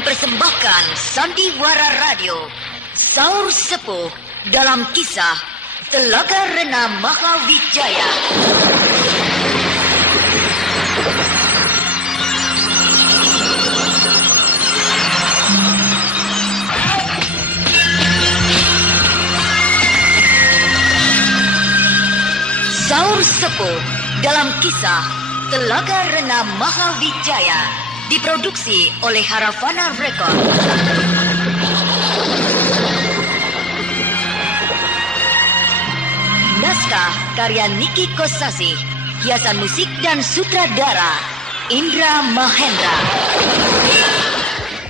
mempersembahkan Sandiwara Radio, Saur Sepuh dalam kisah Telaga Rena Mahawijaya. Saur Sepuh dalam kisah Telaga Rena Mahawijaya diproduksi oleh Haravana Record. Naskah karya Niki Kosasih, hiasan musik dan sutradara Indra Mahendra.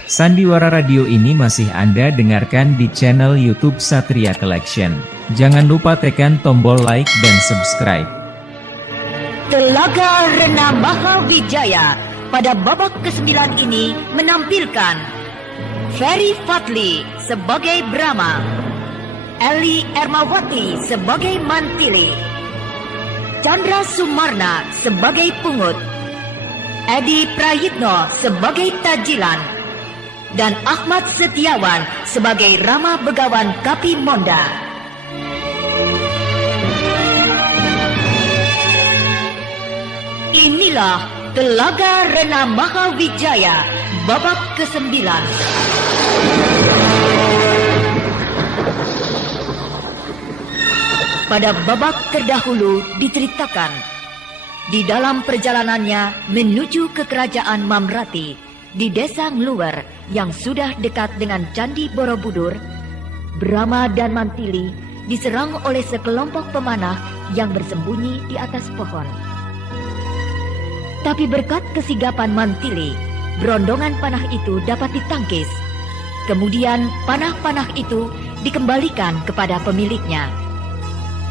Sandiwara Radio ini masih Anda dengarkan di channel YouTube Satria Collection. Jangan lupa tekan tombol like dan subscribe. Telaga Rena Mahawijaya pada babak ke-9 ini menampilkan Ferry Fadli sebagai Brahma, Eli Ermawati sebagai Mantili, Chandra Sumarna sebagai Pungut, Edi Prayitno sebagai Tajilan, dan Ahmad Setiawan sebagai Rama Begawan Kapi Monda. Inilah Telaga Rena Mahawijaya babak ke-9. Pada babak terdahulu diceritakan, di dalam perjalanannya menuju ke kerajaan Mamrati di desa Ngluwer yang sudah dekat dengan Candi Borobudur, Brahma dan Mantili diserang oleh sekelompok pemanah yang bersembunyi di atas pohon. Tapi berkat kesigapan Mantili, berondongan panah itu dapat ditangkis. Kemudian panah-panah itu dikembalikan kepada pemiliknya.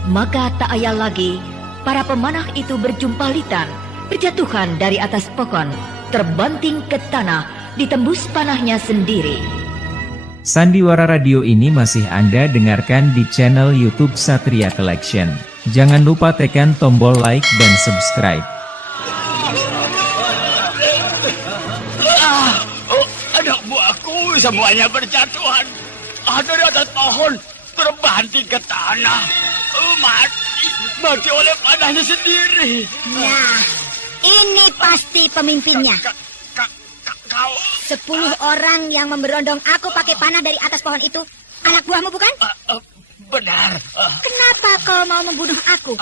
Maka tak ayal lagi, para pemanah itu berjumpalitan, berjatuhan dari atas pohon, terbanting ke tanah, ditembus panahnya sendiri. Sandiwara Radio ini masih Anda dengarkan di channel YouTube Satria Collection. Jangan lupa tekan tombol like dan subscribe. Anak buahku semuanya berjatuhan. Ada di atas pohon, terbanting ke tanah. Mati oleh panahnya sendiri. Nah, ini pasti pemimpinnya. Kau 10 orang yang memberondong aku pakai panah dari atas pohon itu anak buahmu, bukan? Benar. Kenapa kau mau membunuh aku?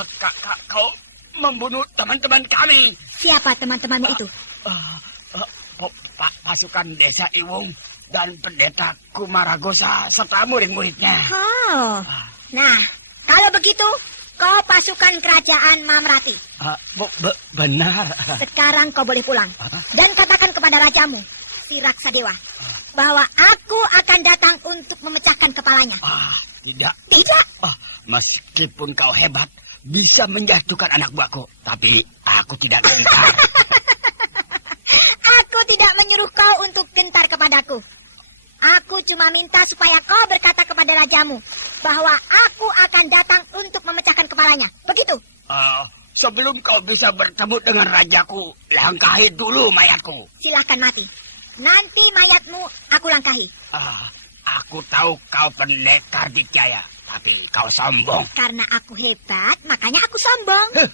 Kau membunuh teman-teman kami. Siapa teman-temanmu itu? Pasukan desa Iwung dan pendeta Kumaragosa serta murid-muridnya. Oh, nah, kalau begitu kau pasukan kerajaan Mamrati. Benar. Sekarang kau boleh pulang dan katakan kepada rajamu, si Raksadewa, bahwa aku akan datang untuk memecahkan kepalanya. Tidak. Tidak? Meskipun kau hebat, bisa menjatuhkan anak buahku, tapi aku tidak gentar. Aku tidak menyuruh kau untuk gentar kepadaku. Aku cuma minta supaya kau berkata kepada rajamu bahwa aku akan datang untuk memecahkan kepalanya. Begitu? Sebelum kau bisa bertemu dengan rajaku, langkahi dulu mayatku. Silahkan mati. Nanti mayatmu aku langkahi. Aku tahu kau pendekar dikjaya, tapi kau sombong. Karena aku hebat, makanya aku sombong.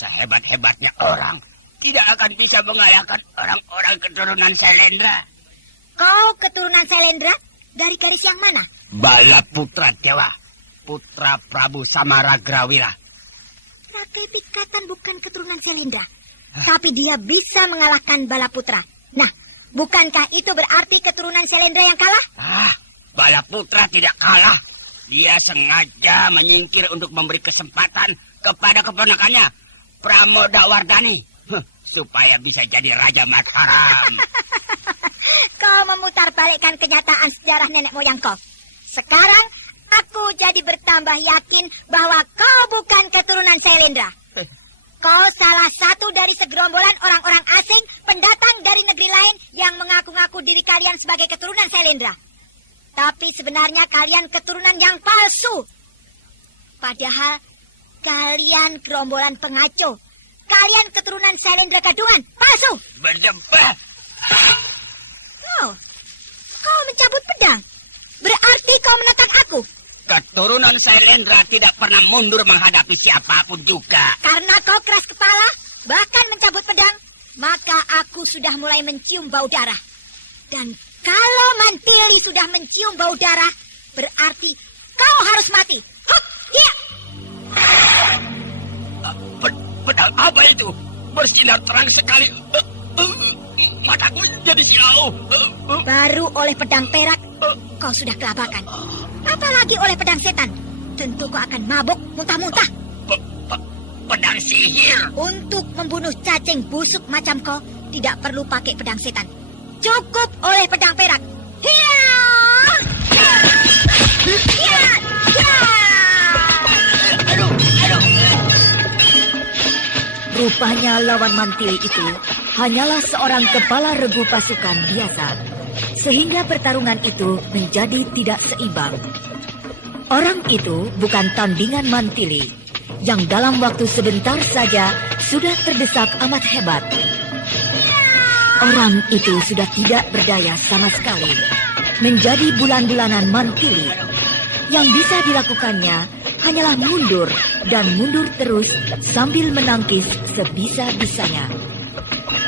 Sehebat-hebatnya orang tidak akan bisa mengalahkan orang-orang keturunan Sailendra. Kau keturunan Sailendra? Dari garis yang mana? Balaputra Dewa, putra Prabu Samaragrawira. Rakai Pikatan bukan keturunan Sailendra, tapi dia bisa mengalahkan Balaputra. Nah, bukankah itu berarti keturunan Sailendra yang kalah? Balaputra tidak kalah. Dia sengaja menyingkir untuk memberi kesempatan kepada keponakannya, Pramodawardhani, supaya bisa jadi Raja Mataram. Kau memutarbalikkan kenyataan sejarah nenek moyang kau. Sekarang aku jadi bertambah yakin bahwa kau bukan keturunan Sailendra. Kau salah satu dari segerombolan orang-orang asing pendatang dari negeri lain yang mengaku-ngaku diri kalian sebagai keturunan Sailendra. Tapi sebenarnya kalian keturunan yang palsu. Padahal kalian gerombolan pengacau. Kalian keturunan Sailendra Gadungan, palsu. Berdebah. Oh, mencabut pedang. Berarti kau menentang aku. Keturunan Sailendra tidak pernah mundur menghadapi siapapun juga. Karena kau keras kepala, bahkan mencabut pedang, maka aku sudah mulai mencium bau darah. Dan kalau Mantili sudah mencium bau darah, berarti kau harus mati. Hup, dia. Pedang apa itu? Bersinar terang sekali. Mataku jadi silau. Baru oleh pedang perak, kau sudah kelabakan. Apalagi oleh pedang setan. Tentu kau akan mabuk muntah-muntah. Pedang sihir. Untuk membunuh cacing busuk macam kau, tidak perlu pakai pedang setan. Cukup oleh pedang perak. Hiya! Hiya! Hiya! Aduh. Rupanya lawan Mantili itu hanyalah seorang kepala regu pasukan biasa, sehingga pertarungan itu menjadi tidak seimbang. Orang itu bukan tandingan Mantili, yang dalam waktu sebentar saja sudah terdesak amat hebat. Orang itu sudah tidak berdaya sama sekali. Menjadi bulan-bulanan Mantili, yang bisa dilakukannya hanyalah mundur dan mundur terus sambil menangkis sebisa-bisanya.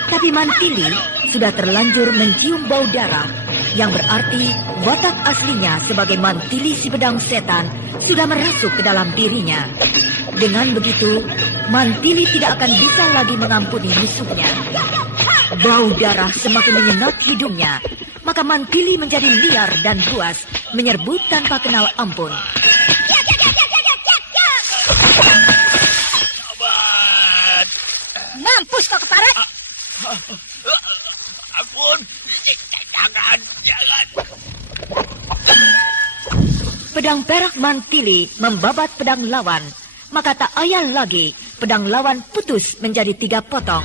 Tapi Mantili sudah terlanjur mencium bau darah, yang berarti watak aslinya sebagai Mantili si pedang setan sudah merasuk ke dalam dirinya. Dengan begitu, Mantili tidak akan bisa lagi mengampuni musuhnya. Bau darah semakin menyengat hidungnya, maka Mantili menjadi liar dan buas, menyerbu tanpa kenal ampun. Mampus kau keparat. Ampun. Jangan. Pedang perak Mantili membabat pedang lawan, maka tak ayal lagi pedang lawan putus menjadi 3 potong.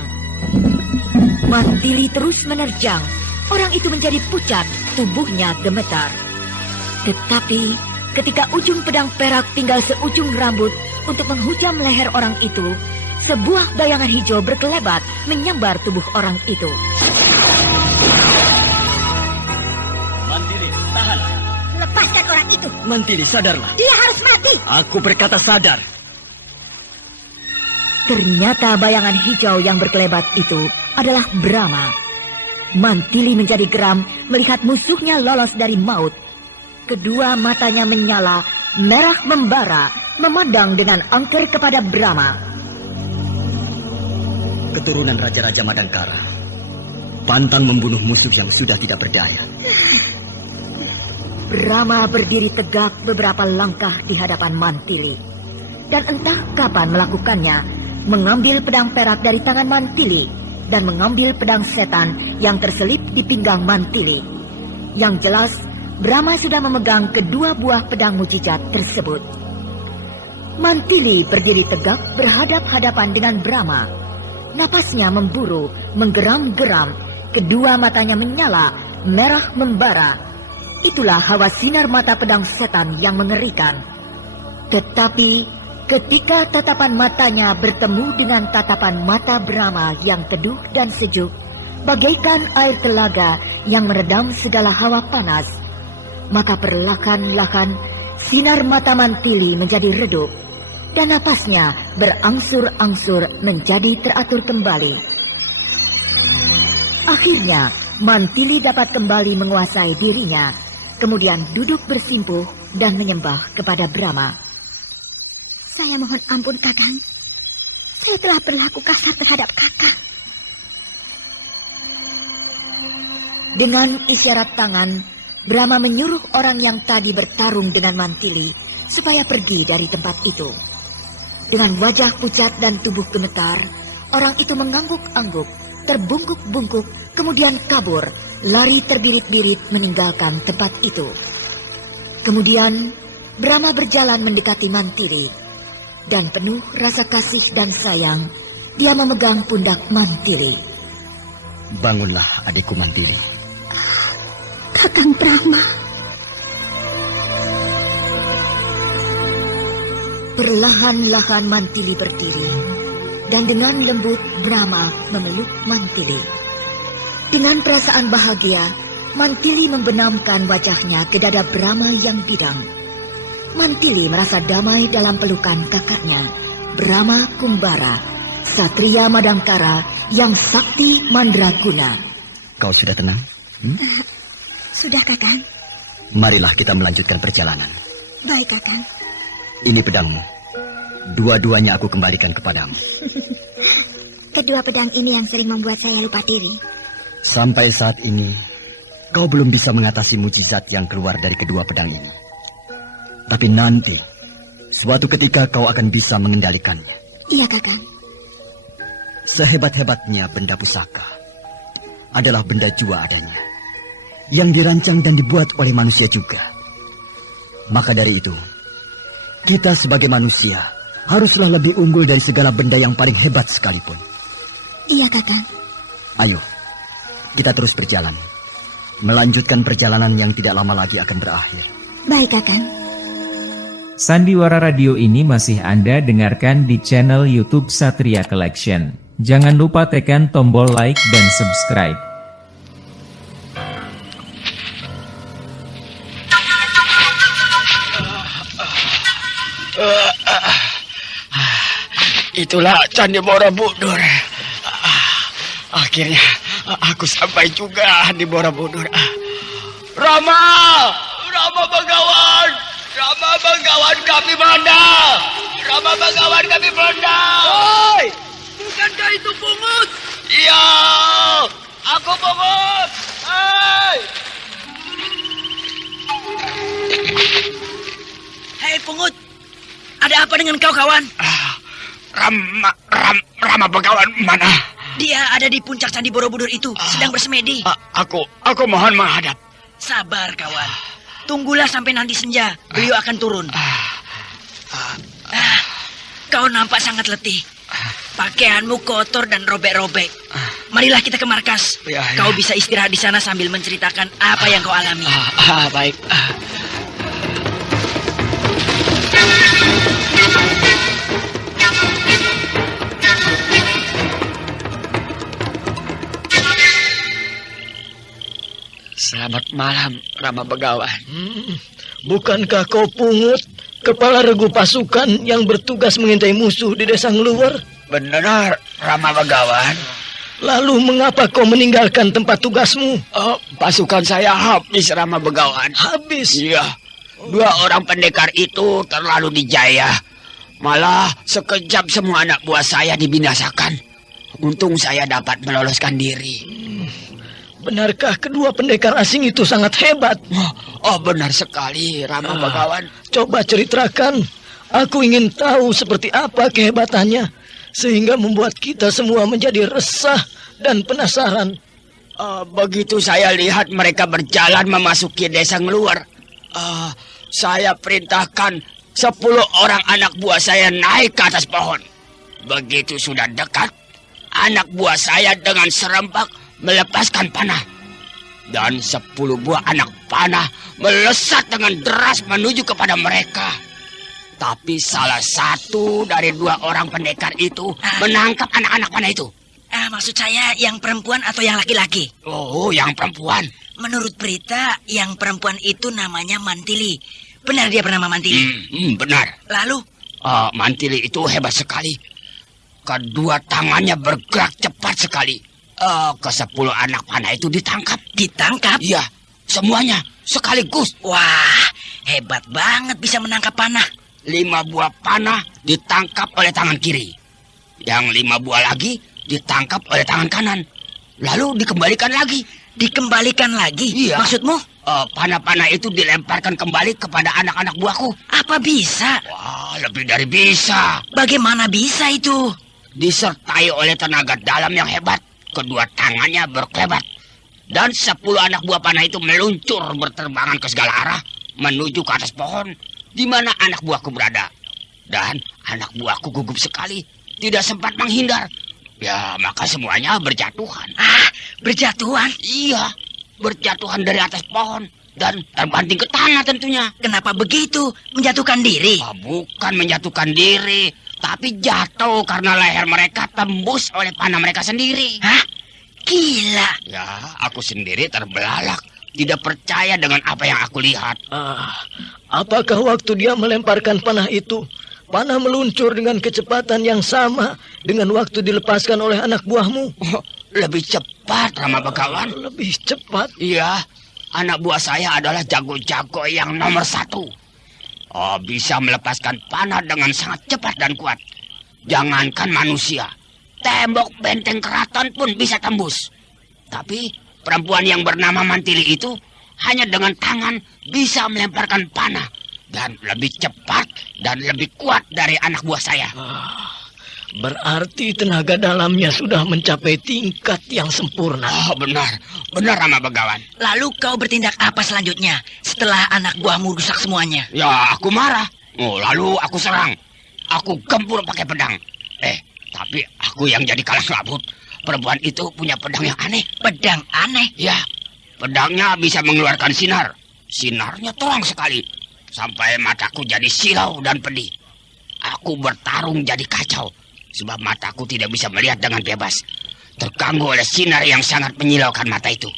Mantili terus menerjang, orang itu menjadi pucat, tubuhnya gemetar. Tetapi ketika ujung pedang perak tinggal seujung rambut untuk menghujam leher orang itu, sebuah bayangan hijau berkelebat menyambar tubuh orang itu. Mantili, tahan. Lepaskan orang itu. Mantili, sadarlah. Dia harus mati. Aku berkata sadar. Ternyata bayangan hijau yang berkelebat itu adalah Brahma. Mantili menjadi geram melihat musuhnya lolos dari maut. Kedua matanya menyala, merah membara, memandang dengan angker kepada Brahma. Keturunan Raja-Raja Madangkara pantang membunuh musuh yang sudah tidak berdaya. Brahma berdiri tegak beberapa langkah di hadapan Mantili. Dan entah kapan melakukannya, mengambil pedang perak dari tangan Mantili dan mengambil pedang setan yang terselip di pinggang Mantili. Yang jelas, Brahma sudah memegang kedua buah pedang mujizat tersebut. Mantili berdiri tegak berhadap-hadapan dengan Brahma. Napasnya memburu, menggeram-geram, kedua matanya menyala, merah membara. Itulah hawa sinar mata pedang setan yang mengerikan. Tetapi ketika tatapan matanya bertemu dengan tatapan mata Brahma yang teduh dan sejuk, bagaikan air telaga yang meredam segala hawa panas, maka perlahan-lahan sinar mata Mantili menjadi redup, dan napasnya berangsur-angsur menjadi teratur kembali. Akhirnya, Mantili dapat kembali menguasai dirinya, kemudian duduk bersimpuh dan menyembah kepada Brahma. Saya mohon ampun, Kakang. Saya telah berlaku kasar terhadap Kakang. Dengan isyarat tangan, Brahma menyuruh orang yang tadi bertarung dengan Mantili supaya pergi dari tempat itu. Dengan wajah pucat dan tubuh gemetar, orang itu mengangguk-angguk, terbungkuk-bungkuk, kemudian kabur, lari terbirit-birit meninggalkan tempat itu. Kemudian Brahma berjalan mendekati Mantili, dan penuh rasa kasih dan sayang, dia memegang pundak Mantili. Bangunlah adikku Mantili. Kakang Brahma. Perlahan-lahan Mantili berdiri, dan dengan lembut Brahma memeluk Mantili. Dengan perasaan bahagia, Mantili membenamkan wajahnya ke dada Brahma yang bidang. Mantili merasa damai dalam pelukan kakaknya, Brahma Kumbara, Satria Madangkara yang sakti mandraguna. Kau sudah tenang? Sudah, Kakang. Marilah kita melanjutkan perjalanan. Baik, Kakang. Ini pedangmu. Dua-duanya aku kembalikan kepadamu. Kedua pedang ini yang sering membuat saya lupa diri. Sampai saat ini, kau belum bisa mengatasi mujizat yang keluar dari kedua pedang ini. Tapi nanti, suatu ketika kau akan bisa mengendalikannya. Iya, Kakang. Sehebat-hebatnya benda pusaka adalah benda jua adanya, yang dirancang dan dibuat oleh manusia juga. Maka dari itu, kita sebagai manusia haruslah lebih unggul dari segala benda yang paling hebat sekalipun. Iya, Kakang. Ayo, kita terus berjalan, melanjutkan perjalanan yang tidak lama lagi akan berakhir. Baik, Kakang. Sandiwara Radio ini masih Anda dengarkan di channel YouTube Satria Collection. Jangan lupa tekan tombol like dan subscribe. Itulah Candi Borobudur. Akhirnya aku sampai juga di Borobudur. Rama! Rama Begawan! Rama Begawan kami mana? Rama Begawan kami mana? Hoi! Bukankah itu Pungut? Iya! Aku Pungut! Hei! Hei Pungut, ada apa dengan kau kawan? Rama Begawan mana? Dia ada di puncak Candi Borobudur itu, sedang bersemedi. Aku mohon menghadap. Sabar kawan, tunggulah sampai nanti senja, beliau akan turun. Kau nampak sangat letih. Pakaianmu kotor dan robek-robek. Marilah kita ke markas. Ya. Kau bisa istirahat di sana sambil menceritakan apa yang kau alami. Baik. Selamat malam, Rama Begawan. Bukankah kau Pungut, kepala regu pasukan yang bertugas mengintai musuh di desa Ngeluwer? Benar, Rama Begawan. Lalu mengapa kau meninggalkan tempat tugasmu? Pasukan saya habis, Rama Begawan. Habis? Iya, 2 orang pendekar itu terlalu dijaya. Malah sekejap semua anak buah saya dibinasakan. Untung saya dapat meloloskan diri. Benarkah kedua pendekar asing itu sangat hebat? Oh, benar sekali, Rama Begawan. Coba ceritakan. Aku ingin tahu seperti apa kehebatannya, sehingga membuat kita semua menjadi resah dan penasaran. Begitu saya lihat mereka berjalan memasuki desa Ngeluwer, saya perintahkan 10 orang anak buah saya naik ke atas pohon. Begitu sudah dekat, anak buah saya dengan serempak melepaskan panah. Dan 10 buah anak panah melesat dengan deras menuju kepada mereka. Tapi salah satu dari 2 orang pendekar itu menangkap anak-anak panah itu. Maksud saya yang perempuan atau yang laki-laki? Oh, yang perempuan. Menurut berita, yang perempuan itu namanya Mantili. Benar dia bernama Mantili? Benar. Lalu? Mantili itu hebat sekali. Kedua tangannya bergerak cepat sekali. Ke-10 anak panah itu ditangkap. Ditangkap? Iya, semuanya sekaligus. Wah, hebat banget bisa menangkap panah. 5 buah panah ditangkap oleh tangan kiri. Yang 5 buah lagi ditangkap oleh tangan kanan. Lalu dikembalikan lagi. Dikembalikan lagi? Iya. Maksudmu? Panah-panah itu dilemparkan kembali kepada anak-anak buahku. Apa bisa? Wah, lebih dari bisa. Bagaimana bisa itu? Disertai oleh tenaga dalam yang hebat. Kedua tangannya berkelebat. Dan 10 anak buah panah itu meluncur berterbangan ke segala arah menuju ke atas pohon di mana anak buahku berada. Dan anak buahku gugup sekali, tidak sempat menghindar. Ya, maka semuanya berjatuhan. Berjatuhan? Iya, berjatuhan dari atas pohon dan terbanting ke tanah tentunya. Kenapa begitu? Menjatuhkan diri? Bukan menjatuhkan diri, tapi jatuh karena leher mereka tembus oleh panah mereka sendiri. Hah? Gila. Ya, aku sendiri terbelalak. tidak percaya dengan apa yang aku lihat. Apakah waktu dia melemparkan panah itu, panah meluncur dengan kecepatan yang sama dengan waktu dilepaskan oleh anak buahmu? Oh, lebih cepat, Rama Begawan. Lebih cepat? Iya, anak buah saya adalah jago-jago yang nomor 1. Oh, bisa melepaskan panah dengan sangat cepat dan kuat. Jangankan manusia, tembok benteng keraton pun bisa tembus. Tapi perempuan yang bernama Mantili itu hanya dengan tangan bisa melemparkan panah dan lebih cepat dan lebih kuat dari anak buah saya. Berarti tenaga dalamnya sudah mencapai tingkat yang sempurna. Oh, benar Rama Begawan. Lalu kau bertindak apa selanjutnya setelah anak buahmu rusak semuanya? Ya, aku marah. Oh, lalu aku serang. Aku gempur pakai pedang. Tapi aku yang jadi kalah kabut. Perempuan itu punya pedang yang aneh. Pedang aneh? Ya, pedangnya bisa mengeluarkan sinar. Sinarnya terang sekali. Sampai mataku jadi silau dan pedih. Aku bertarung jadi kacau. Sebab mataku tidak bisa melihat dengan bebas. Terganggu oleh sinar yang sangat menyilaukan mata itu.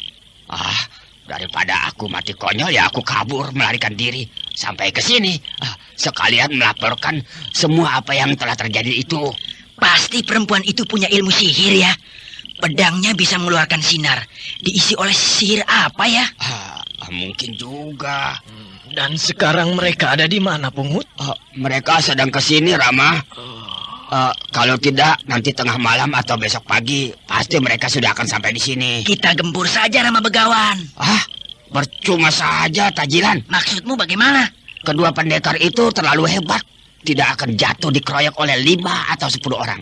Daripada aku mati konyol, ya aku kabur melarikan diri. Sampai ke sini. Sekalian melaporkan semua apa yang telah terjadi itu. Pasti perempuan itu punya ilmu sihir ya. Pedangnya bisa mengeluarkan sinar. Diisi oleh sihir apa ya? Mungkin juga. Dan sekarang mereka ada di mana, Pungut? Mereka sedang ke sini, Rama. Kalau tidak, nanti tengah malam atau besok pagi, pasti mereka sudah akan sampai di sini. Kita gempur saja, Rama Begawan. Percuma saja, Tajilan. Maksudmu bagaimana? Kedua pendekar itu terlalu hebat. Tidak akan jatuh dikeroyok oleh 5 atau 10 orang.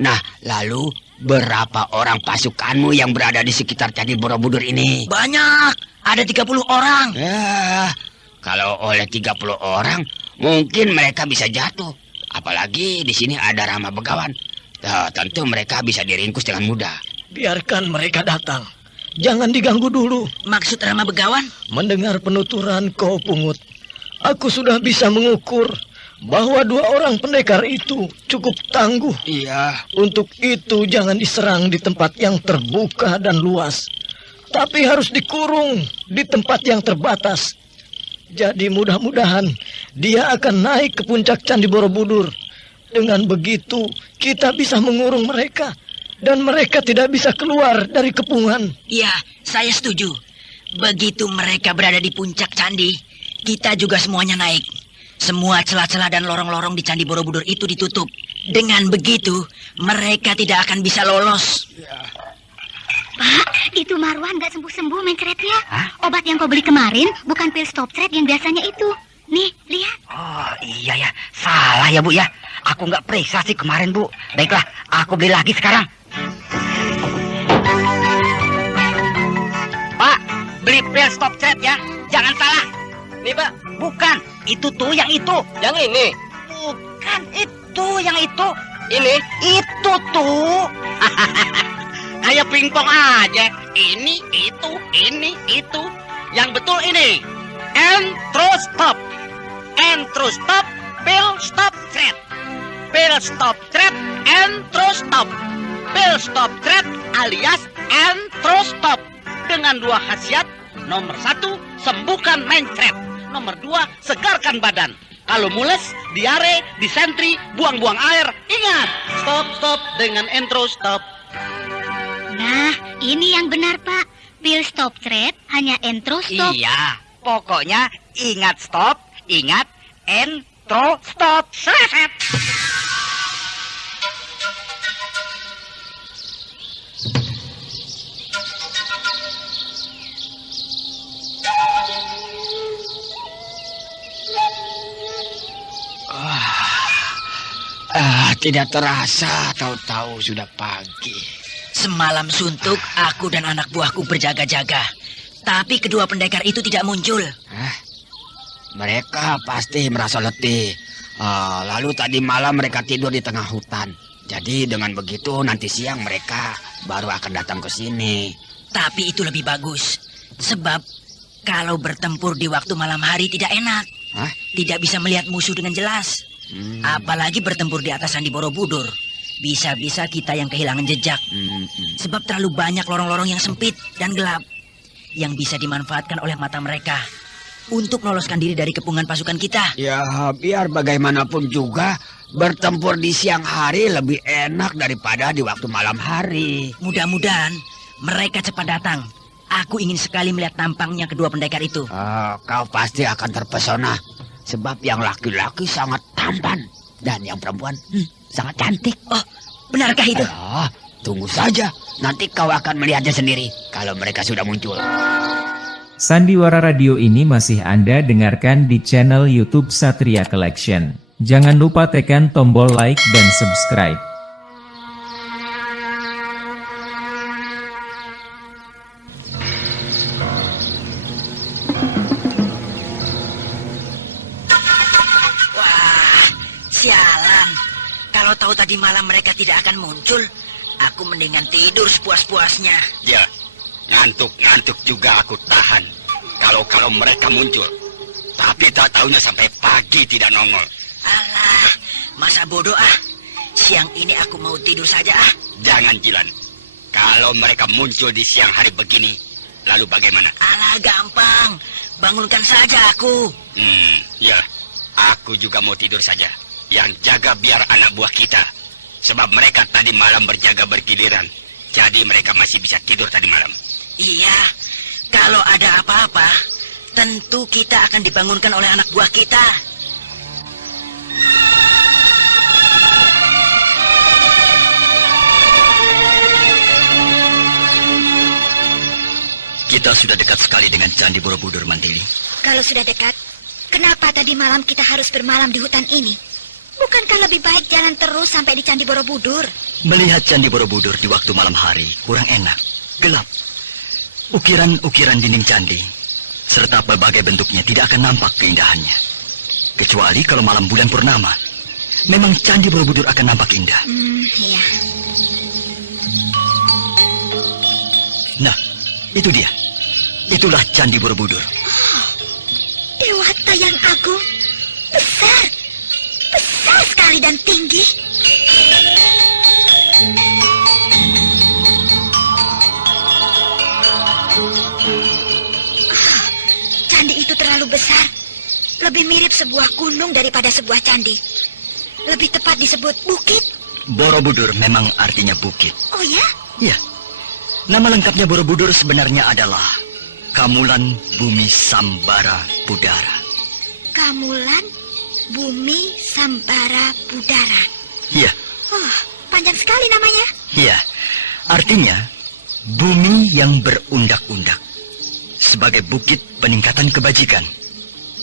Nah, lalu berapa orang pasukanmu yang berada di sekitar Candi Borobudur ini? Banyak. Ada 30 orang. Ya, kalau oleh 30 orang, mungkin mereka bisa jatuh. Apalagi di sini ada Rama Begawan. Tentu mereka bisa diringkus dengan mudah. Biarkan mereka datang. Jangan diganggu dulu. Maksud Rama Begawan? Mendengar penuturan kau, Pungut, aku sudah bisa mengukur bahwa 2 orang pendekar itu cukup tangguh. Iya. Untuk itu jangan diserang di tempat yang terbuka dan luas, tapi harus dikurung di tempat yang terbatas. Jadi mudah-mudahan dia akan naik ke puncak Candi Borobudur. Dengan begitu kita bisa mengurung mereka dan mereka tidak bisa keluar dari kepungan. Iya, saya setuju. Begitu mereka berada di puncak candi, kita juga semuanya naik. Semua celah-celah dan lorong-lorong di Candi Borobudur itu ditutup. Dengan begitu, mereka tidak akan bisa lolos. Pak, itu Marwan nggak sembuh-sembuh mencretnya. Obat yang kau beli kemarin bukan pil stop thread yang biasanya itu. Nih, lihat. Oh, iya ya. Salah ya, Bu ya. Aku nggak periksa sih kemarin, Bu. Baiklah, aku beli lagi sekarang. Pak, beli pil stop thread ya. Jangan salah. Nih, Pak. Bukan, itu tuh yang itu. Yang ini? Bukan, itu yang itu. Ini? Itu tuh. Kayak pingpong aja. Ini, itu. Yang betul ini. Entrostop. Entrostop, pil stop thread. Pil stop thread, Entrostop. Pil stop thread alias Entrostop. Dengan 2 khasiat. Nomor 1, sembuhkan mencret. Nomor 2, segarkan badan. Kalau mules, diare, disentri, buang-buang air, ingat, stop dengan Entrostop. Nah, ini yang benar, Pak. Pil stop thread hanya Entrostop. Iya, pokoknya ingat stop, ingat Entrostop. Set. Tidak terasa, tahu-tahu sudah pagi. Semalam suntuk, aku dan anak buahku berjaga-jaga. Tapi kedua pendekar itu tidak muncul. Mereka pasti merasa letih. Lalu tadi malam mereka tidur di tengah hutan. Jadi dengan begitu nanti siang mereka baru akan datang ke sini. Tapi itu lebih bagus. Sebab kalau bertempur di waktu malam hari tidak enak. Tidak bisa melihat musuh dengan jelas. Apalagi bertempur di atas Candi Borobudur. Bisa-bisa kita yang kehilangan jejak. Sebab terlalu banyak lorong-lorong yang sempit dan gelap. yang bisa dimanfaatkan oleh mata mereka untuk meloloskan diri dari kepungan pasukan kita. Ya, biar bagaimanapun juga bertempur di siang hari lebih enak daripada di waktu malam hari. Mudah-mudahan mereka cepat datang. Aku ingin sekali melihat tampangnya kedua pendekar itu. Kau pasti akan terpesona. Sebab yang laki-laki sangat tampan. Dan yang perempuan sangat cantik. Oh, benarkah itu? Tunggu saja. Nanti kau akan melihatnya sendiri kalau mereka sudah muncul. Sandiwara Radio ini masih Anda dengarkan di channel YouTube Satria Collection. Jangan lupa tekan tombol like dan subscribe. Wah, sialan. Kalau tahu tadi malam mereka tidak akan muncul, aku mendingan tidur sepuas-puasnya. Ya, ngantuk-ngantuk juga aku tahan. Kalau mereka muncul. Tapi tak tahunya sampai pagi tidak nongol. Alah, masa bodoh ah. Siang ini aku mau tidur saja ah. Jangan, Jilan. Kalau mereka muncul di siang hari begini, lalu bagaimana? Alah, gampang. Bangunkan saja aku. Ya. Aku juga mau tidur saja. Yang jaga biar anak buah kita. Sebab mereka tadi malam berjaga bergiliran. Jadi mereka masih bisa tidur tadi malam. Iya, kalau ada apa-apa, tentu kita akan dibangunkan oleh anak buah kita. Kita sudah dekat sekali dengan Candi Borobudur, Mantili. Kalau sudah dekat, kenapa tadi malam kita harus bermalam di hutan ini? Bukankah lebih baik jalan terus sampai di Candi Borobudur? Melihat Candi Borobudur di waktu malam hari kurang enak, gelap. Ukiran-ukiran dinding candi, serta berbagai bentuknya tidak akan nampak keindahannya. Kecuali kalau malam bulan purnama, memang Candi Borobudur akan nampak indah. Iya. Nah, itu dia. Itulah Candi Borobudur. Dewata yang agung, besar sekali dan tinggi. Candi itu terlalu besar, lebih mirip sebuah gunung daripada sebuah candi. Lebih tepat disebut bukit. Borobudur memang artinya bukit. Oh ya? Ya, nama lengkapnya Borobudur sebenarnya adalah Kamulan Bumi Sambara Budara. Kamulan Bumi Sambara Budara. Iya. Oh, panjang sekali namanya. Iya, artinya bumi yang berundak-undak. Sebagai bukit peningkatan kebajikan.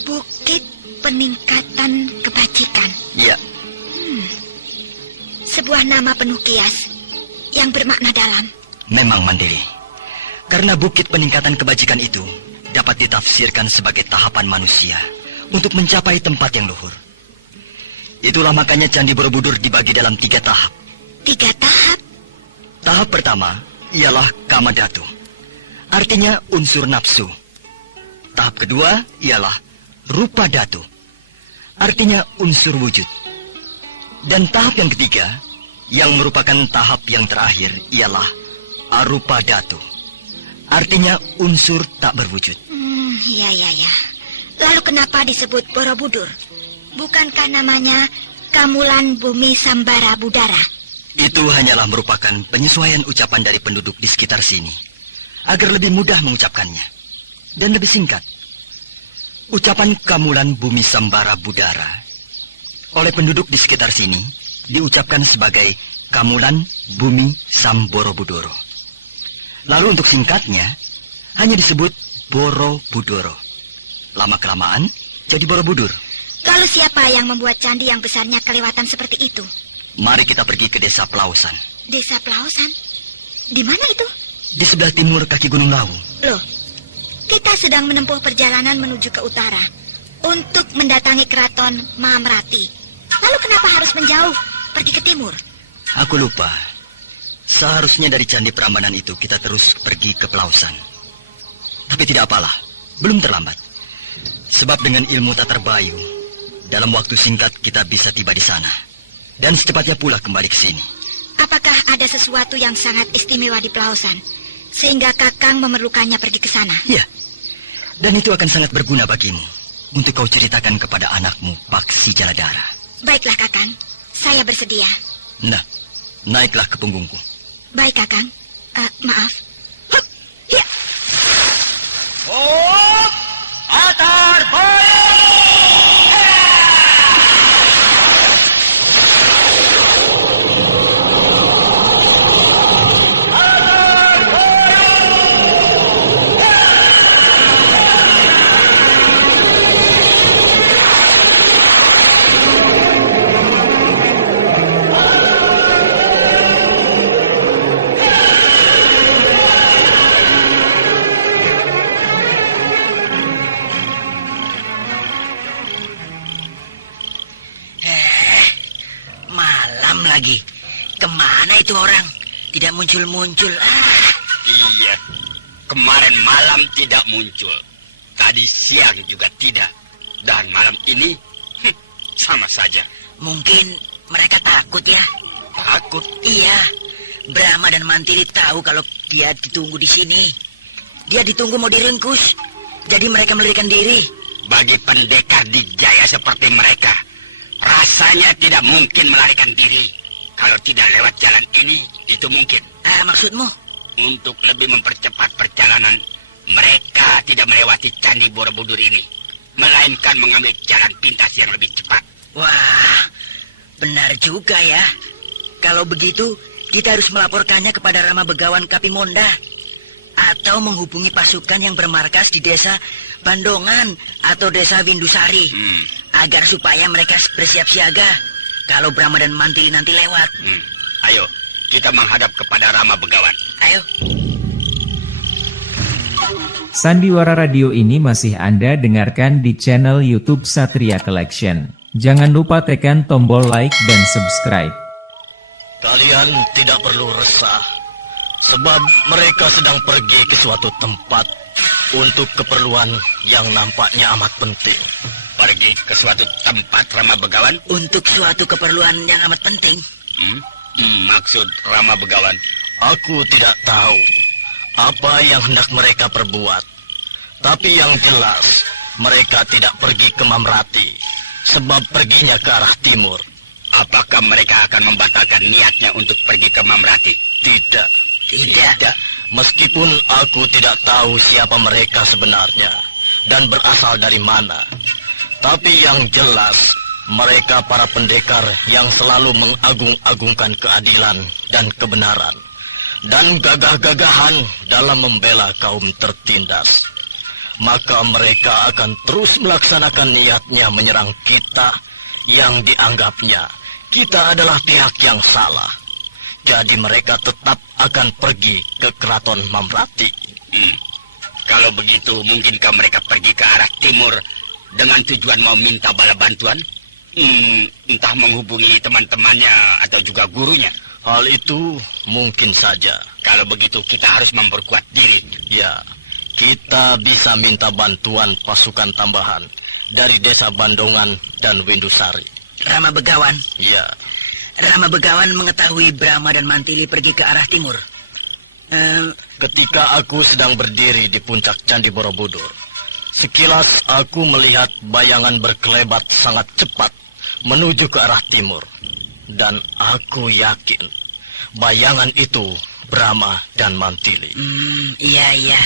Bukit peningkatan kebajikan. Iya. Sebuah nama penuh kias yang bermakna dalam. Memang, Mandiri. Karena bukit peningkatan kebajikan itu dapat ditafsirkan sebagai tahapan manusia untuk mencapai tempat yang luhur. Itulah makanya Candi Borobudur dibagi dalam 3 tahap. 3 tahap? Tahap pertama ialah Kamadhatu, artinya unsur nafsu. Tahap kedua ialah Rupadhatu, artinya unsur wujud. Dan tahap yang ketiga, yang merupakan tahap yang terakhir, ialah Arupadhatu, artinya unsur tak berwujud. Ya. Lalu kenapa disebut Borobudur? Bukankah namanya Kamulan Bumi Sambara Budara? Itu hanyalah merupakan penyesuaian ucapan dari penduduk di sekitar sini, agar lebih mudah mengucapkannya, dan lebih singkat. Ucapan Kamulan Bumi Sambara Budara oleh penduduk di sekitar sini diucapkan sebagai Kamulan Bumi Samborobudoro. Lalu untuk singkatnya, hanya disebut Borobudoro. Lama-kelamaan, jadi Borobudur. Lalu siapa yang membuat candi yang besarnya kelewatan seperti itu? Mari kita pergi ke desa Pelausan. Desa Pelausan? Di mana itu? Di sebelah timur kaki Gunung Lawu. Loh, kita sedang menempuh perjalanan menuju ke utara untuk mendatangi keraton Mahamrati. Lalu kenapa harus menjauh, pergi ke timur? Aku lupa. Seharusnya dari Candi Prambanan itu kita terus pergi ke Pelausan. Tapi tidak apalah, belum terlambat. Sebab dengan ilmu Tatarbayu, dalam waktu singkat kita bisa tiba di sana. Dan secepatnya pula kembali ke sini. Apakah ada sesuatu yang sangat istimewa di Pelausan Sehingga Kakang memerlukannya pergi ke sana. Ya, dan itu akan sangat berguna bagimu untuk kau ceritakan kepada anakmu, Paksi Jaladara. Baiklah, Kakang. Saya bersedia. Nah, naiklah ke punggungku. Baik, Kakang. Maaf. Hup, ya. Atar Malam lagi. Kemana itu orang? Tidak muncul-muncul. Iya, kemarin malam tidak muncul. Tadi siang juga tidak. Dan malam ini, sama saja. Mungkin mereka takut ya. Takut? Iya. Brahma dan Mantili tahu kalau dia ditunggu di sini. Dia ditunggu mau diringkus. Jadi mereka melarikan diri. Bagi pendekar dijaya seperti mereka, rasanya tidak mungkin melarikan diri. Kalau tidak lewat jalan ini, itu mungkin. Maksudmu? Untuk lebih mempercepat perjalanan, mereka tidak melewati Candi Borobudur ini, melainkan mengambil jalan pintas yang lebih cepat. Wah, benar juga ya. Kalau begitu, kita harus melaporkannya kepada Rama Begawan Kapimonda. Atau menghubungi pasukan yang bermarkas di desa Bandongan atau desa Windusari. Agar supaya mereka bersiap siaga kalau Brahma dan Mantili nanti lewat. Ayo, kita menghadap kepada Rama Begawan. Ayo. Sandiwara Radio ini masih Anda dengarkan di channel YouTube Satria Collection. Jangan lupa tekan tombol like dan subscribe. Kalian tidak perlu resah, sebab mereka sedang pergi ke suatu tempat untuk keperluan yang nampaknya amat penting. Pergi ke suatu tempat, Rama Begawan? Untuk suatu keperluan yang amat penting. Maksud Rama Begawan? Aku tidak tahu apa yang hendak mereka perbuat. Tapi yang jelas, mereka tidak pergi ke Mamrati, sebab perginya ke arah timur. Apakah mereka akan membatalkan niatnya untuk pergi ke Mamrati? Tidak. Meskipun aku tidak tahu siapa mereka sebenarnya dan berasal dari mana. Tapi yang jelas, mereka para pendekar yang selalu mengagung-agungkan keadilan dan kebenaran. Dan gagah-gagahan dalam membela kaum tertindas. Maka mereka akan terus melaksanakan niatnya menyerang kita yang dianggapnya kita adalah pihak yang salah. Jadi mereka tetap akan pergi ke Keraton Mamrati. Kalau begitu, mungkinkah mereka pergi ke arah timur dengan tujuan mau minta bala bantuan? Entah menghubungi teman-temannya atau juga gurunya. Hal itu mungkin saja. Kalau begitu, kita harus memperkuat diri. Ya, kita bisa minta bantuan pasukan tambahan dari desa Bandongan dan Windusari. Rama Begawan? Ya. Rama Begawan mengetahui Brahma dan Mantili pergi ke arah timur. Ketika aku sedang berdiri di puncak Candi Borobudur, sekilas aku melihat bayangan berkelebat sangat cepat menuju ke arah timur. Dan aku yakin bayangan itu Brahma dan Mantili. Iya.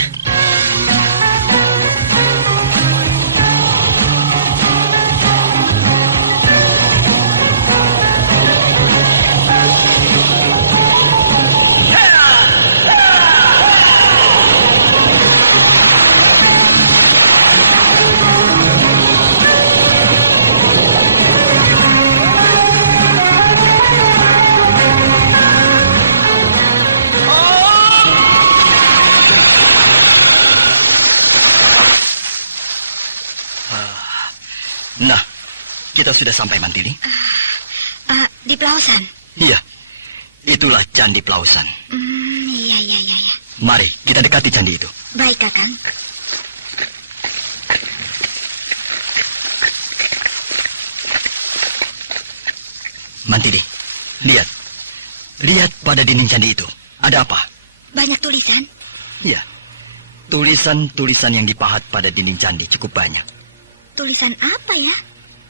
Nah, kita sudah sampai, Mantili. Di Pelausan? Iya, itulah Candi Pelausan. Iya. Mari, kita dekati candi itu. Baik, Kakang. Mantili, lihat. Lihat pada dinding candi itu. Ada apa? Banyak tulisan. Ya, tulisan-tulisan yang dipahat pada dinding candi cukup banyak. Tulisan apa ya?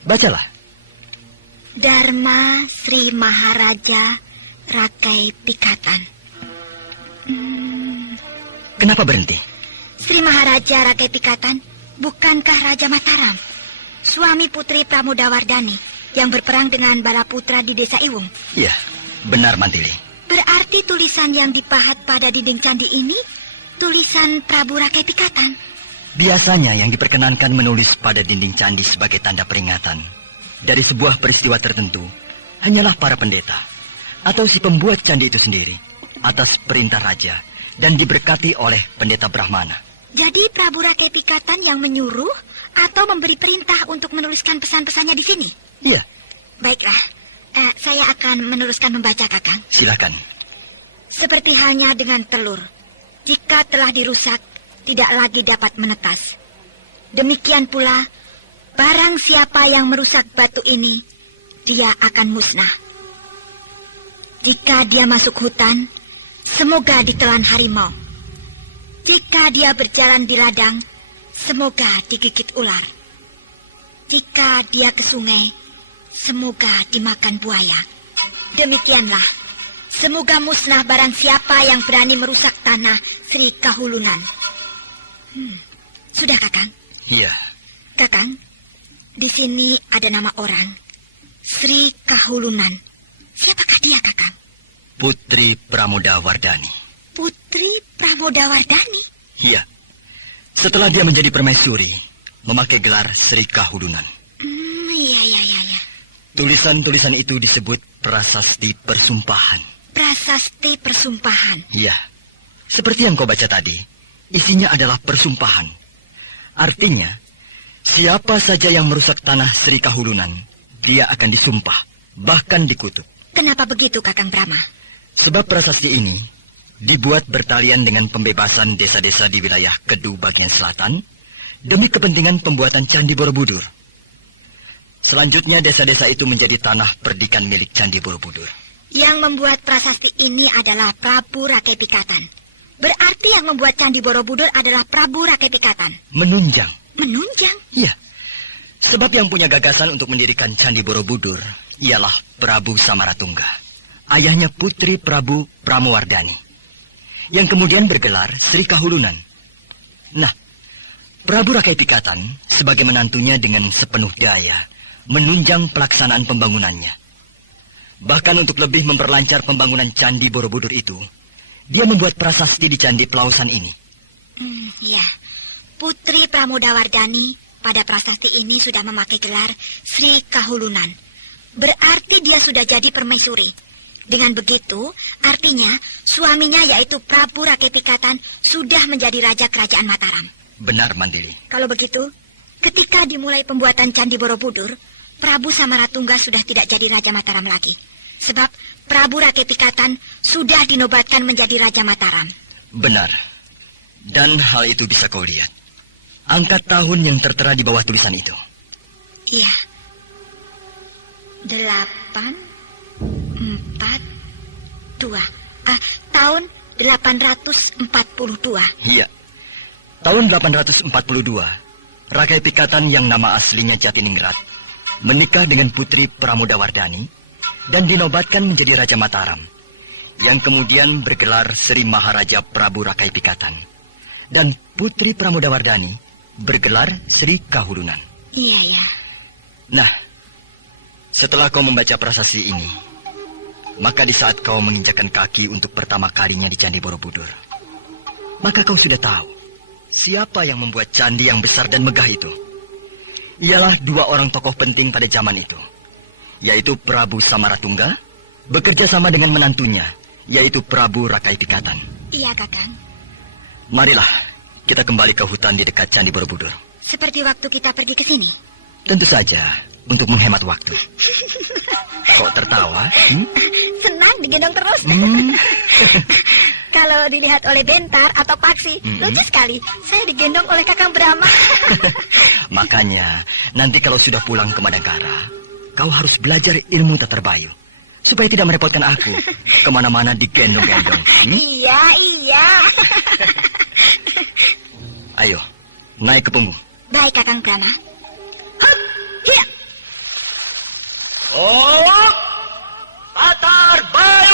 Bacalah. Dharma Sri Maharaja Rakai Pikatan. Kenapa berhenti? Sri Maharaja Rakai Pikatan, bukankah Raja Mataram? Suami Putri Pramodawardhani yang berperang dengan Balaputra di desa Iwung. Ya, benar Mantili. Berarti tulisan yang dipahat pada dinding candi ini tulisan Prabu Rakai Pikatan. Biasanya yang diperkenankan menulis pada dinding candi sebagai tanda peringatan dari sebuah peristiwa tertentu hanyalah para pendeta atau si pembuat candi itu sendiri atas perintah raja dan diberkati oleh pendeta Brahmana. Jadi Prabu Rakai Pikatan yang menyuruh atau memberi perintah untuk menuliskan pesan-pesannya di sini? Iya. Baiklah, saya akan meneruskan membaca, Kakang. Silakan. Seperti halnya dengan telur, jika telah dirusak, tidak lagi dapat menetas. Demikian pula, barang siapa yang merusak batu ini, dia akan musnah. Jika dia masuk hutan, semoga ditelan harimau. Jika dia berjalan di ladang, semoga digigit ular. Jika dia ke sungai, semoga dimakan buaya. Demikianlah, semoga musnah barang siapa yang berani merusak tanah Sri Kahulunan. Sudah, Kakang? Iya. Kakang, di sini ada nama orang, Sri Kahulunan. Siapakah dia, Kakang? Putri Pramodawardhani. Putri Pramodawardhani? Iya. Setelah dia menjadi permaisuri, memakai gelar Sri Kahulunan. Iya. Tulisan-tulisan itu disebut prasasti persumpahan. Prasasti persumpahan? Iya. Seperti yang kau baca tadi, isinya adalah persumpahan. Artinya, siapa saja yang merusak tanah Sri Kahulunan, dia akan disumpah, bahkan dikutuk. Kenapa begitu, Kakang Brahma? Sebab prasasti ini dibuat bertalian dengan pembebasan desa-desa di wilayah Kedu bagian selatan demi kepentingan pembuatan Candi Borobudur. Selanjutnya desa-desa itu menjadi tanah perdikan milik Candi Borobudur. Yang membuat prasasti ini adalah Prabu Rakai Pikatan. Berarti yang membuat Candi Borobudur adalah Prabu Rakai Pikatan. Menunjang. Menunjang? Iya. Sebab yang punya gagasan untuk mendirikan Candi Borobudur ialah Prabu Samaratungga, ayahnya Putri Prabu Pramodawardhani, yang kemudian bergelar Sri Kahulunan. Nah, Prabu Rakai Pikatan sebagai menantunya dengan sepenuh daya menunjang pelaksanaan pembangunannya. Bahkan untuk lebih memperlancar pembangunan Candi Borobudur itu, dia membuat prasasti di Candi Pelausan ini. Ya, Putri Pramodawardhani pada prasasti ini sudah memakai gelar Sri Kahulunan. Berarti dia sudah jadi permaisuri. Dengan begitu, artinya suaminya yaitu Prabu Rakai Pikatan sudah menjadi raja kerajaan Mataram. Benar, Mandili. Kalau begitu, ketika dimulai pembuatan Candi Borobudur, Prabu Samaratungga sudah tidak jadi raja Mataram lagi. Sebab Prabu Rakai Pikatan sudah dinobatkan menjadi raja Mataram. Benar. Dan hal itu bisa kau lihat. Angka tahun yang tertera di bawah tulisan itu. Iya. 842. Tahun 842. Iya. Tahun 842, Rakai Pikatan yang nama aslinya Jatiningrat menikah dengan Putri Pramodawardhani dan dinobatkan menjadi Raja Mataram, yang kemudian bergelar Sri Maharaja Prabu Rakai Pikatan. Dan Putri Pramodawardhani bergelar Sri Kahulunan. Iya. Nah, setelah kau membaca prasasti ini, maka di saat kau menginjakkan kaki untuk pertama kalinya di Candi Borobudur, maka kau sudah tahu siapa yang membuat candi yang besar dan megah itu. Ialah dua orang tokoh penting pada zaman itu, yaitu Prabu Samaratungga bekerja sama dengan menantunya, yaitu Prabu Rakai Pikatan. Iya, Kakang. Marilah kita kembali ke hutan di dekat Candi Borobudur. Seperti waktu kita pergi ke sini. Tentu saja, untuk menghemat waktu. Kok tertawa? Senang digendong terus. Kalau dilihat oleh Bentar atau Paksi, lucu sekali. Saya digendong oleh Kakang Brahma. Makanya, nanti kalau sudah pulang ke Madangkara, kau harus belajar ilmu Tatar Bayu, supaya tidak merepotkan aku kemana-mana digendong-gendong. Iya. Iya. Ayo, naik ke punggung. Baik, Kakang Prana. Hup, hiya. Oh, Latar Bayu!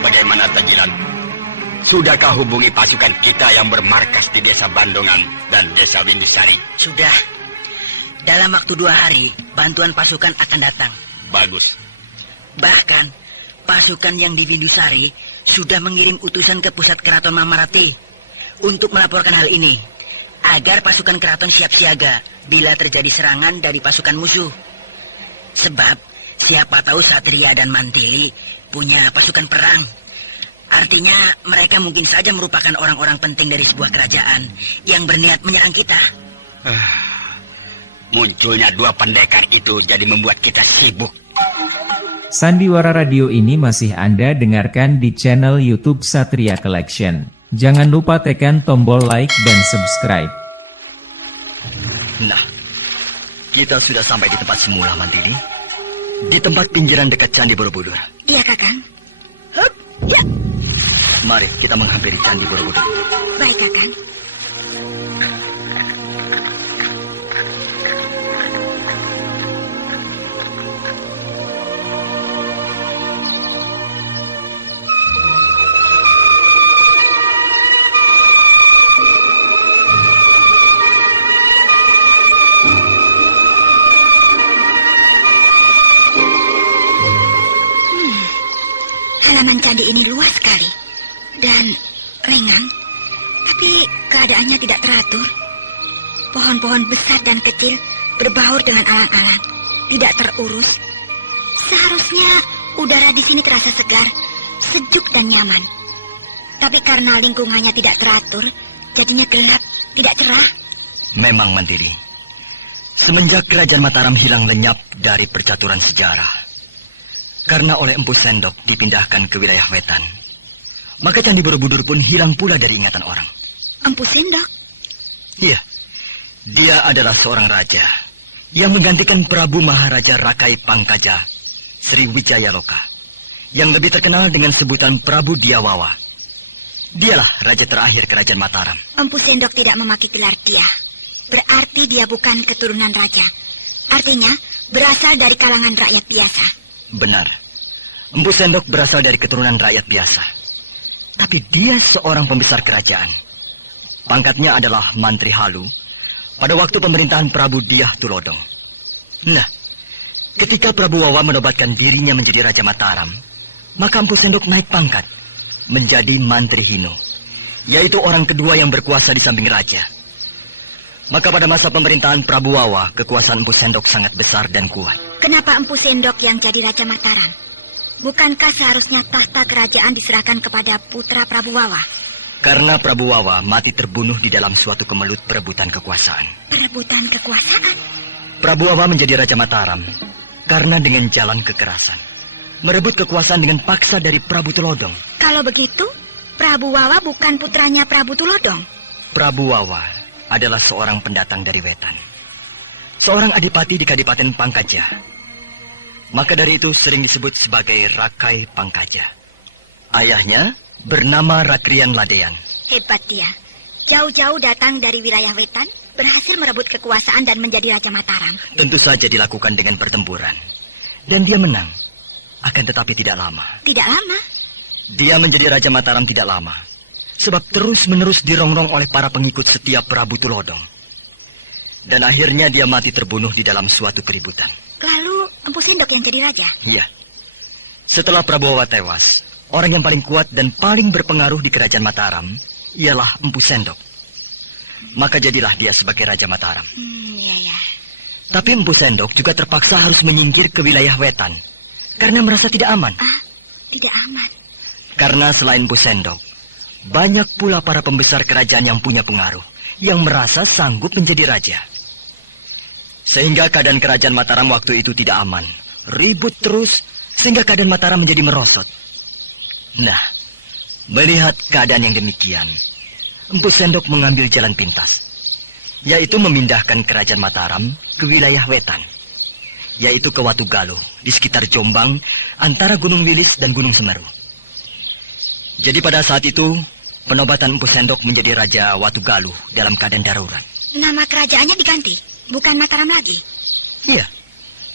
Bagaimana Tajilan? Sudahkah hubungi pasukan kita yang bermarkas di desa Bandongan dan desa Windusari? Sudah. Dalam waktu 2 hari, bantuan pasukan akan datang. Bagus. Bahkan, pasukan yang di Windusari sudah mengirim utusan ke pusat keraton Mamarati untuk melaporkan hal ini, agar pasukan keraton siap siaga bila terjadi serangan dari pasukan musuh. Sebab, siapa tahu Satria dan Mantili punya pasukan perang. Artinya, mereka mungkin saja merupakan orang-orang penting dari sebuah kerajaan yang berniat menyerang kita. Munculnya 2 pendekar itu jadi membuat kita sibuk. Sandiwara Radio ini masih Anda dengarkan di channel YouTube Satria Collection. Jangan lupa tekan tombol like dan subscribe. Nah, kita sudah sampai di tempat semula, Mantili. Di tempat pinggiran dekat Candi Borobudur. Iya, Kakang. Hup, ya. Mari kita menghampiri Candi Borobudur. Baik, Kakang. Halaman candi ini luas sekali dan ringan, tapi keadaannya tidak teratur. Pohon-pohon besar dan kecil berbaur dengan alang-alang, tidak terurus. Seharusnya udara di sini terasa segar, sejuk dan nyaman. Tapi karena lingkungannya tidak teratur, jadinya gelap, tidak cerah. Memang, Mantili. Semenjak Kerajaan Mataram hilang lenyap dari percaturan sejarah, karena oleh Empu Sendok dipindahkan ke wilayah Wetan, maka Candi Borobudur pun hilang pula dari ingatan orang. Empu Sendok? Iya, dia adalah seorang raja yang menggantikan Prabu Maharaja Rakai Pangkaja, Sriwijaya Loka, yang lebih terkenal dengan sebutan Prabu Diawawa. Dialah raja terakhir Kerajaan Mataram. Empu Sendok tidak memakai gelar Tia. Berarti dia bukan keturunan raja. Artinya, berasal dari kalangan rakyat biasa. Benar. Empu Sendok berasal dari keturunan rakyat biasa. Tapi dia seorang pembesar kerajaan. Pangkatnya adalah Mantri Halu pada waktu pemerintahan Prabu Diah Tulodong. Nah, ketika Prabu Wawa menobatkan dirinya menjadi Raja Mataram, maka Empu Sendok naik pangkat menjadi Mantri Hino, yaitu orang kedua yang berkuasa di samping raja. Maka pada masa pemerintahan Prabu Wawa, kekuasaan Empu Sendok sangat besar dan kuat. Kenapa Empu Sendok yang jadi Raja Mataram? Bukankah seharusnya tahta kerajaan diserahkan kepada putra Prabu Wawa? Karena Prabu Wawa mati terbunuh di dalam suatu kemelut perebutan kekuasaan. Perebutan kekuasaan? Prabu Wawa menjadi Raja Mataram karena dengan jalan kekerasan merebut kekuasaan dengan paksa dari Prabu Tulodong. Kalau begitu, Prabu Wawa bukan putranya Prabu Tulodong. Prabu Wawa adalah seorang pendatang dari Wetan, seorang adipati di Kadipaten Pangkaja. Maka dari itu sering disebut sebagai Rakai Pangkaja. Ayahnya bernama Rakrian Ladean. Hebat dia. Jauh-jauh datang dari wilayah Wetan, berhasil merebut kekuasaan dan menjadi Raja Mataram. Tentu saja dilakukan dengan pertempuran. Dan dia menang. Akan tetapi tidak lama. Tidak lama? Dia menjadi Raja Mataram tidak lama. Sebab terus-menerus dirongrong oleh para pengikut setia Prabu Tulodong. Dan akhirnya dia mati terbunuh di dalam suatu keributan. Lalu Empu Sendok yang jadi raja? Iya. Setelah Prabu Wawa tewas, orang yang paling kuat dan paling berpengaruh di kerajaan Mataram ialah Empu Sendok. Maka jadilah dia sebagai Raja Mataram. Iya. Tapi Empu Sendok juga terpaksa harus menyingkir ke wilayah wetan karena merasa tidak aman. Tidak aman. Karena selain Empu Sendok, banyak pula para pembesar kerajaan yang punya pengaruh, yang merasa sanggup menjadi raja. Sehingga keadaan kerajaan Mataram waktu itu tidak aman. Ribut terus, sehingga keadaan Mataram menjadi merosot. Nah, melihat keadaan yang demikian, Empu Sendok mengambil jalan pintas, yaitu memindahkan kerajaan Mataram ke wilayah wetan, yaitu ke Watu Galuh, di sekitar Jombang, antara Gunung Wilis dan Gunung Semeru. Jadi pada saat itu, penobatan Empu Sendok menjadi Raja Watu Galuh dalam keadaan darurat. Nama kerajaannya diganti, bukan Mataram lagi. Iya,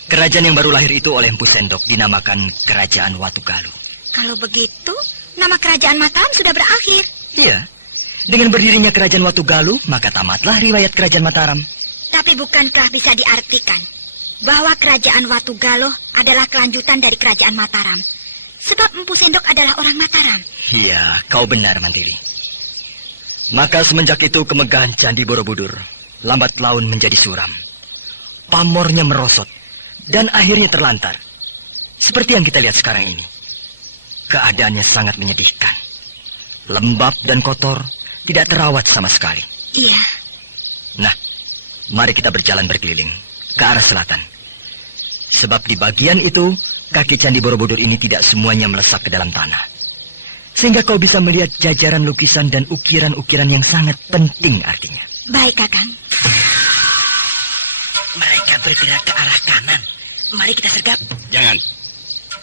kerajaan yang baru lahir itu oleh Empu Sendok dinamakan Kerajaan Watu Galuh. Kalau begitu, nama kerajaan Mataram sudah berakhir. Iya, dengan berdirinya Kerajaan Watu Galuh, maka tamatlah riwayat Kerajaan Mataram. Tapi bukankah bisa diartikan bahwa kerajaan Watu Galuh adalah kelanjutan dari kerajaan Mataram? Sebab Empu Sendok adalah orang Mataram. Iya, kau benar, Mantili. Maka semenjak itu kemegahan Candi Borobudur lambat laun menjadi suram. Pamornya merosot dan akhirnya terlantar. Seperti yang kita lihat sekarang ini. Keadaannya sangat menyedihkan. Lembab dan kotor, tidak terawat sama sekali. Iya. Nah, mari kita berjalan berkeliling ke arah selatan. Sebab di bagian itu, kaki Candi Borobudur ini tidak semuanya melesak ke dalam tanah. Sehingga kau bisa melihat jajaran lukisan dan ukiran-ukiran yang sangat penting artinya. Baik, Kakang. Mereka bergerak ke arah kanan. Mari kita sergap. Jangan.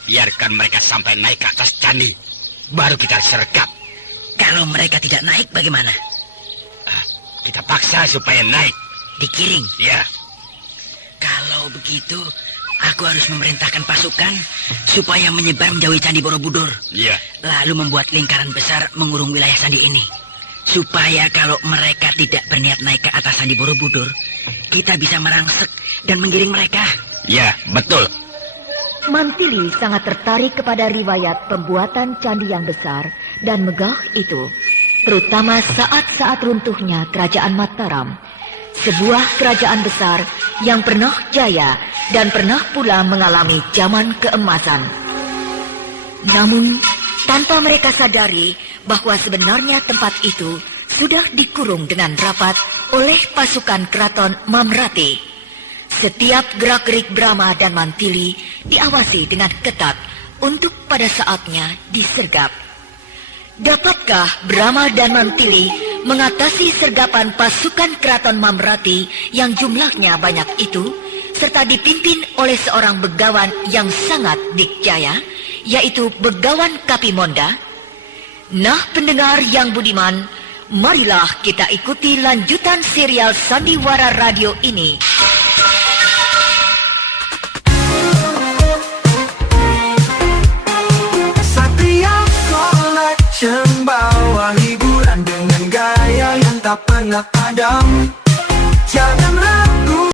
Biarkan mereka sampai naik ke atas candi. Baru kita sergap. Kalau mereka tidak naik bagaimana? Kita paksa supaya naik. Digiring. Ya. Kalau begitu, aku harus memerintahkan pasukan supaya menyebar menjauhi Candi Borobudur. Iya. Lalu membuat lingkaran besar mengurung wilayah candi ini. Supaya kalau mereka tidak berniat naik ke atas Candi Borobudur, kita bisa merangsek dan menggiring mereka. Ya, betul. Mantili sangat tertarik kepada riwayat pembuatan candi yang besar dan megah itu, terutama saat-saat runtuhnya kerajaan Mataram, sebuah kerajaan besar yang pernah jaya dan pernah pula mengalami zaman keemasan. Namun, tanpa mereka sadari bahwa sebenarnya tempat itu sudah dikurung dengan rapat oleh pasukan keraton Mamrati. Setiap gerak-gerik Brahma dan Mantili diawasi dengan ketat untuk pada saatnya disergap. Dapatkah Brahma dan Mantili mengatasi sergapan pasukan keraton Mamrati yang jumlahnya banyak itu, serta dipimpin oleh seorang begawan yang sangat dikjaya, yaitu Begawan Kapimonda? Nah, pendengar yang budiman, marilah kita ikuti lanjutan serial Sandiwara Radio ini. Bawa hiburan dengan gaya yang tak pernah padam. Jangan ragu